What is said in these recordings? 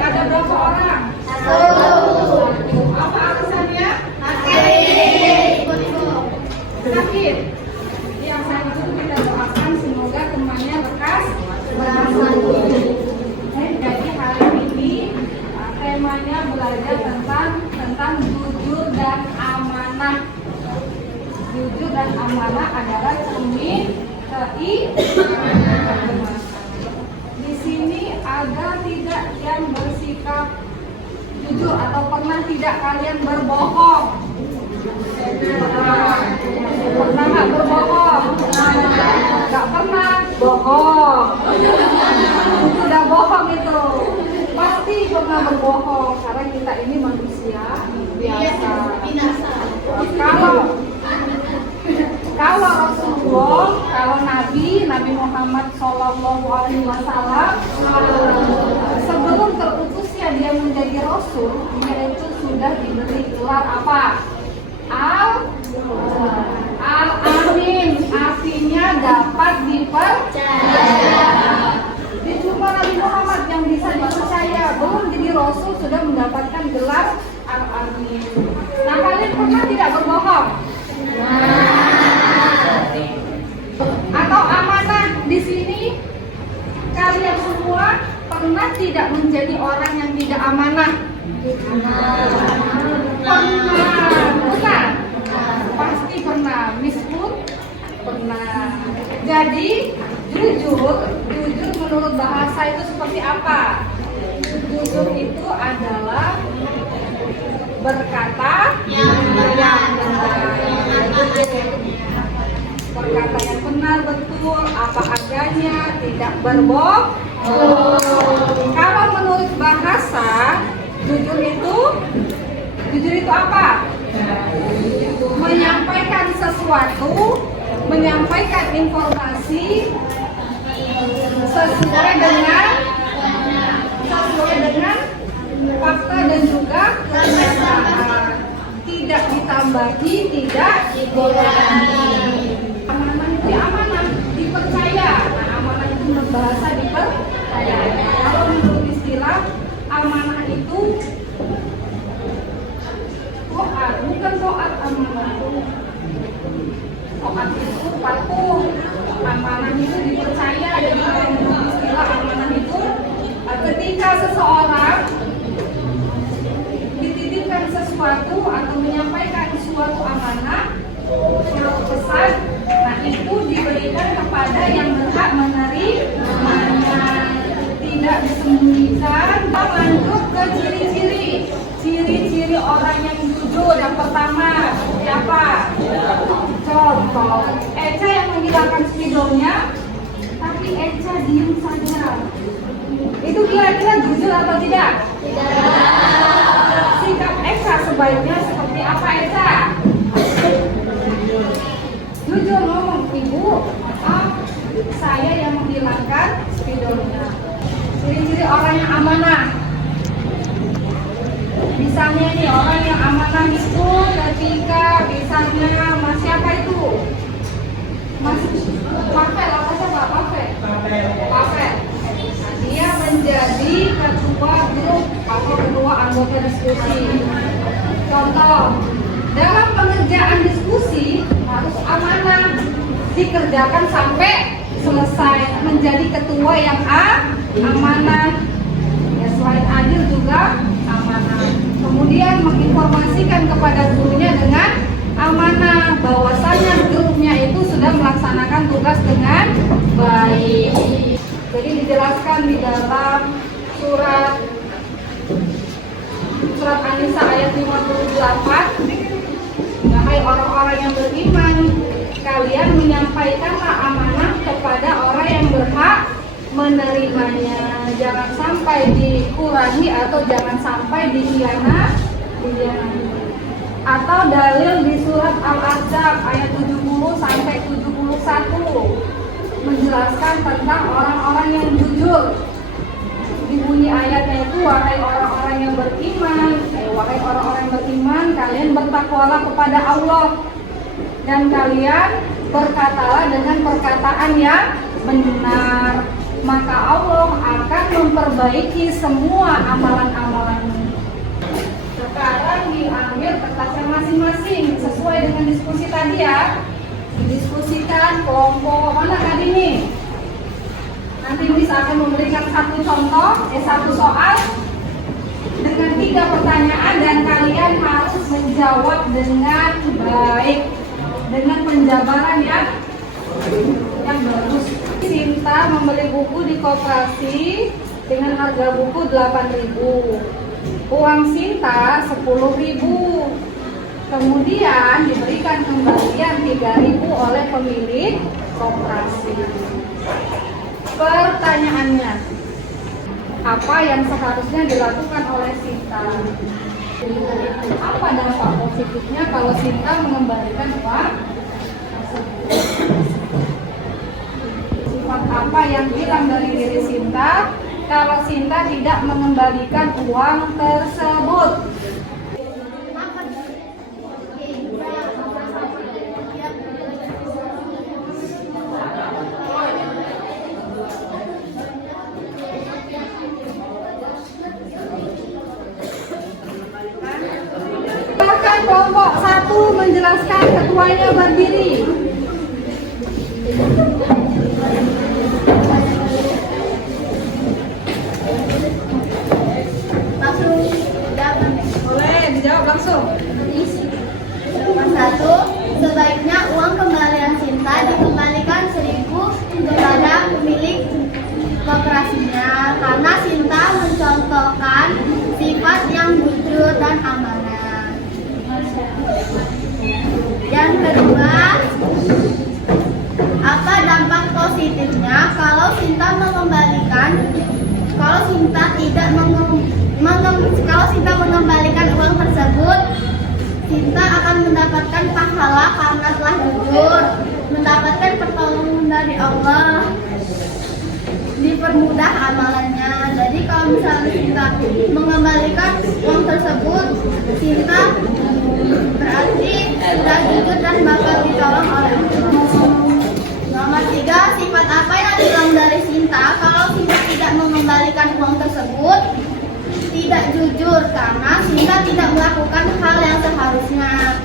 Ada berapa orang? Apa alasannya? Sakit. Yang saya itu kita doakan semoga temannya lekas berhasil. Jadi hari ini temanya belajar tentang jujur dan amanah. Jujur dan amanah adalah cermin keimanan. Di sini ada tidak yang bersikap jujur atau pernah tidak kalian berbohong? Pernah nggak berbohong? Nggak pernah bohong. Sudah bohong itu. Pasti pernah berbohong karena kita ini manusia biasa. Kalau Rasulullah, kalau Nabi Muhammad SAW sebelum terutusnya dia menjadi Rasul, dia itu sudah diberi gelar apa? Al-Amin, artinya dapat dipercaya. Jadi cuma Nabi Muhammad yang bisa dipercaya, belum jadi Rasul sudah mendapatkan gelar Al-Amin. Nah, kalian pernah tidak berbohong? Atau amanah di sini kalian semua pernah tidak menjadi orang yang tidak amanah? Pernah. Pasti pernah. Miss pun pernah. Jadi jujur menurut bahasa itu seperti apa? Jujur itu adalah berkata yang benar. Berkata yang benar, betul, apa adanya, tidak berbohong. Kalau menurut bahasa, jujur itu apa? Menyampaikan sesuatu, menyampaikan informasi sesuai dengan fakta dan juga kenyataan. Tidak ditambahi, tidak dikurangi. Amanah itu amanah, dipercaya. Nah, amanah itu menurut bahasa dipercaya. Kalau menurut istilah, amanah itu toat, bukan toat amanah. Toat itu patuh, amanah itu dipercaya. Jadi kalau menurut istilah amanah itu ketika seseorang dititipkan sesuatu atau menyampaikan suatu amanah, suatu pesan, nah itu diberikan kepada yang berhak menerimanya, tidak disembunyikan. Lanjut ke ciri-ciri orang yang jujur. Yang pertama siapa? Contoh Eca yang menghilangkan spidolnya, tapi Eca diem saja. Itu kira-kira jujur atau tidak? Sikap Eca sebaiknya seperti apa, Eca? Jujur ngomong, Ibu, saya yang menghilangkan spidolnya. Ciri-ciri orang yang amanah. Misalnya nih, orang yang amanah itu ketika misalnya Mas siapa itu? Mas Pavel, apa siapa? Pavel. Dia menjadi ketua grup atau ketua anggota diskusi. Contoh, dalam pengerjaan diskusi harus amanah, dikerjakan sampai selesai, menjadi ketua yang amanah. Ya, selain adil juga amanah. Kemudian menginformasikan kepada gurunya dengan amanah bahwasanya grupnya itu sudah melaksanakan tugas dengan baik. Jadi dijelaskan di dalam surat An-Nisa ayat 58, wahai orang-orang yang beriman, kalian menyampaikanlah amanah kepada orang yang berhak menerimanya. Jangan sampai dikurangi atau jangan sampai dikhianati. Atau dalil di surat Al-Ahzab ayat 70 sampai 71 menjelaskan tentang orang-orang yang jujur. Dibunyi ayatnya itu, wahai orang-orang yang beriman, kalian bertakwalah kepada Allah dan kalian berkatalah dengan perkataan yang benar. maka Allah akan memperbaiki semua amalan-amalanmu. Sekarang diambil kertasnya masing-masing sesuai dengan diskusi tadi ya. Didiskusikan kelompok mana tadi nih? Nanti Miss akan memberikan satu soal dengan 3 pertanyaan dan kalian harus menjawab dengan baik, dengan penjabaran yang bagus. Sinta membeli buku di koperasi dengan harga buku 8.000. Uang Sinta 10.000. Kemudian diberikan kembalian 3.000 oleh pemilik koperasi. Pertanyaannya, apa yang seharusnya dilakukan oleh Sinta? Apa dampak positifnya kalau Sinta mengembalikan uang? Sifat apa yang hilang dari diri Sinta kalau Sinta tidak mengembalikan uang tersebut? Kelompok 1 menjelaskan, ketuanya berdiri. Langsung jawab. Boleh dijawab langsung. Nomor 1, sebaiknya uang kembalian Sinta dikembalikan 1.000 kepada pemilik koperasinya karena Sinta mencontohkan sifat yang jujur dan amanah. Yang kedua, apa dampak positifnya kalau Sinta mengembalikan uang tersebut? Sinta akan mendapatkan pahala karena telah jujur, mendapatkan pertolongan dari Allah, dipermudah amalannya. Jadi kalau misalnya Sinta mengembalikan uang tersebut, Sinta berarti sudah jujur dan bakal ditolong oleh Allah. Nomor 3, sifat apa yang hilang dari Sinta kalau Sinta tidak mengembalikan uang tersebut? Tidak jujur, karena Sinta tidak melakukan hal yang seharusnya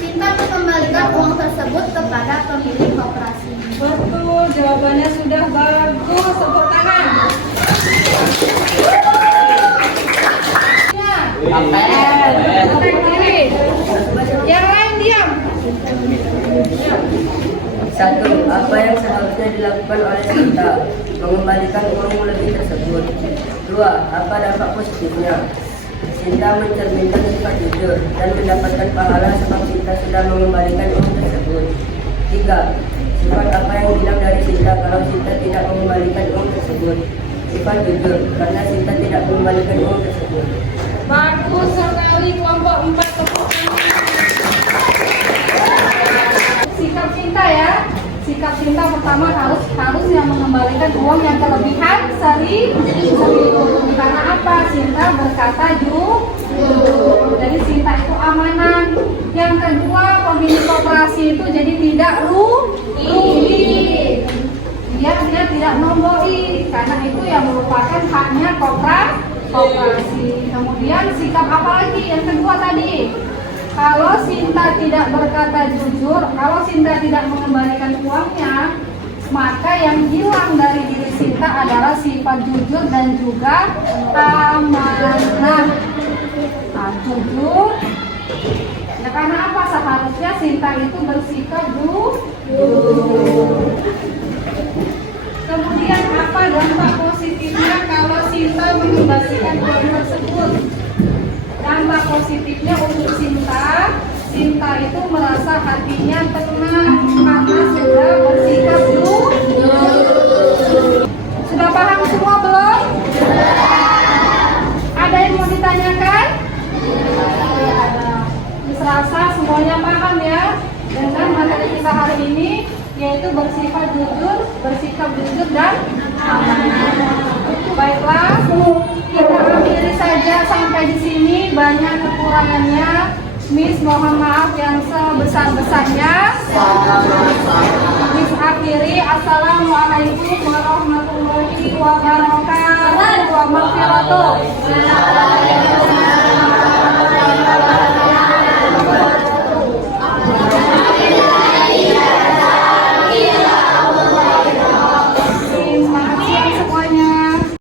Sinta mengembalikan uang tersebut kepada pemilik koperasi. Betul, jawabannya sudah bagus. Tepuk tangan. Yang lain diam. 1. Apa yang seharusnya dilakukan oleh Sinta? Mengembalikan uang lebih tersebut. 2. Apa dampak positifnya? Sinta mencerminkan sifat jujur dan mendapatkan pahala sebab Sinta sudah mengembalikan uang tersebut. 3. Sifat apa yang hilang dari Sinta kalau Sinta tidak mengembalikan uang tersebut? Sifat jujur, karena Sinta tidak mengembalikan uang tersebut. Bagus sekali kelompok 4. Tepuk tangan. Sikap Sinta ya. Sikap Sinta pertama harusnya mengembalikan uang yang kelebihan 1.000. Karena apa? Sinta berkata jujur. Jadi Sinta itu amanah. Yang kedua, pemilik koperasi itu jadi tidak rugi. Dia tidak membeli karena itu yang merupakan haknya koperasi. Kemudian sikap apa lagi? Yang kedua tadi, kalau Sinta tidak berkata jujur, kalau Sinta tidak mengembalikan uangnya, maka yang hilang dari diri Sinta adalah sifat jujur dan juga amanah. Jujur. Ya, karena apa? Seharusnya Sinta itu bersikap jujur. Kemudian apa dampak positifnya kalau Sinta mengembalikan uang tersebut? Dampak positifnya untuk Sinta itu merasa hatinya tenang karena sudah bersikap jujur. Sudah paham semua belum? Ada yang mau ditanyakan? Serasa semuanya paham ya dengan materi kita hari ini, yaitu bersikap jujur dan amanah. Baiklah, kita akhiri saja sampai di sini. Banyak kekurangannya, Miss mohon maaf yang sebesar-besarnya. Miss akhiri. Assalamualaikum warahmatullahi wabarakatuh. Wa maghfiratuh.